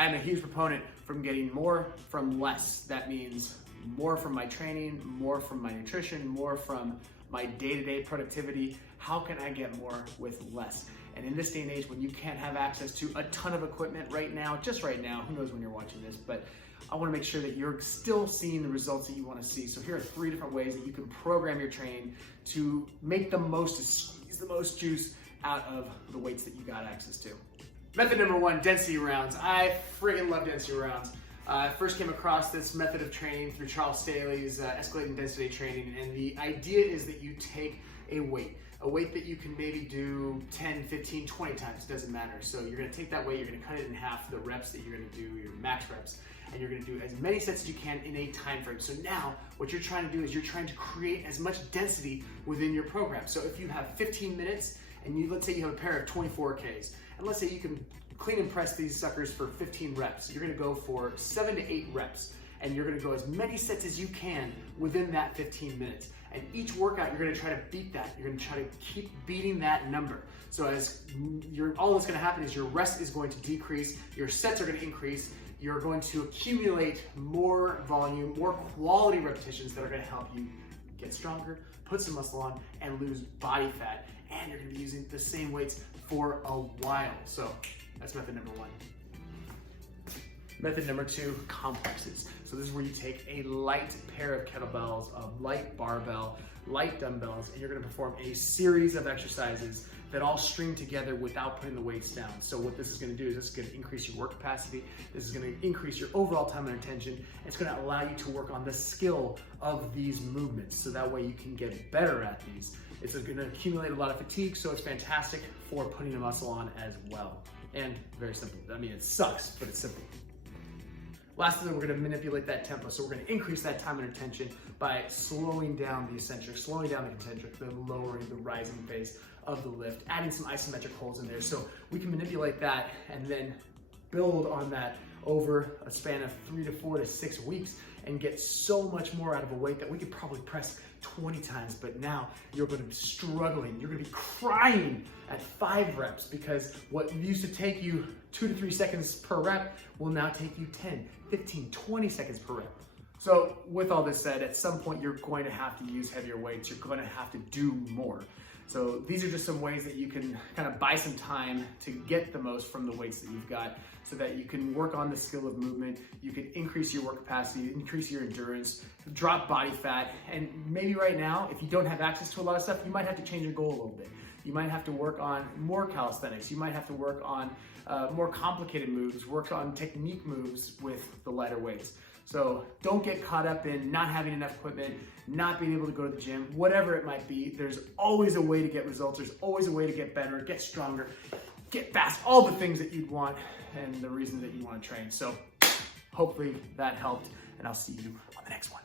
I am a huge proponent from getting more from less. That means more from my training, more from my nutrition, more from my day-to-day productivity. How can I get more with less? And in this day and age, when you can't have access to a ton of equipment right now, just right now, who knows when you're watching this, but I wanna make sure that you're still seeing the results that you wanna see. So here are 3 different ways that you can program your training to make the most, to squeeze the most juice out of the weights that you got access to. Method number 1, density rounds. I friggin' love density rounds. I first came across this method of training through Charles Staley's escalating density training, and the idea is that you take a weight that you can maybe do 10, 15, 20 times, doesn't matter. So you're gonna take that weight, you're gonna cut it in half, the reps that you're gonna do, your max reps, and you're gonna do as many sets as you can in a time frame. So now what you're trying to do is you're trying to create as much density within your program. So if you have 15 minutes and let's say you have a pair of 24Ks, and let's say you can clean and press these suckers for 15 reps. You're gonna go for 7 to 8 reps, and you're gonna go as many sets as you can within that 15 minutes. And each workout, you're gonna try to beat that. You're gonna try to keep beating that number. So all that's gonna happen is your rest is going to decrease, your sets are gonna increase, you're going to accumulate more volume, more quality repetitions that are gonna help you get stronger, put some muscle on, and lose body fat. And you're gonna be using the same weights for a while. So that's method number 1. Method number 2, complexes. So this is where you take a light pair of kettlebells, a light barbell, light dumbbells, and you're gonna perform a series of exercises that all string together without putting the weights down. So what this is gonna do is this is gonna increase your work capacity, this is gonna increase your overall time and attention, it's gonna allow you to work on the skill of these movements, so that way you can get better at these. It's gonna accumulate a lot of fatigue, so it's fantastic for putting a muscle on as well. And very simple. I mean, it sucks, but it's simple. Lastly, we're gonna manipulate that tempo. So we're gonna increase that time and attention by slowing down the eccentric, slowing down the concentric, then lowering the rising phase of the lift, adding some isometric holds in there. So we can manipulate that and then build on that over a span of 3 to 4 to 6 weeks and get so much more out of a weight that we could probably press 20 times, but now you're gonna be struggling. You're gonna be crying at 5 reps because what used to take you 2 to 3 seconds per rep will now take you 10, 15, 20 seconds per rep. So with all this said, at some point you're going to have to use heavier weights. You're going to have to do more. So these are just some ways that you can kind of buy some time to get the most from the weights that you've got so that you can work on the skill of movement, you can increase your work capacity, increase your endurance, drop body fat, and maybe right now, if you don't have access to a lot of stuff, you might have to change your goal a little bit. You might have to work on more calisthenics, you might have to work on more complicated moves, work on technique moves with the lighter weights. So don't get caught up in not having enough equipment, not being able to go to the gym, whatever it might be. There's always a way to get results. There's always a way to get better, get stronger, get fast, all the things that you'd want and the reason that you want to train. So hopefully that helped, and I'll see you on the next one.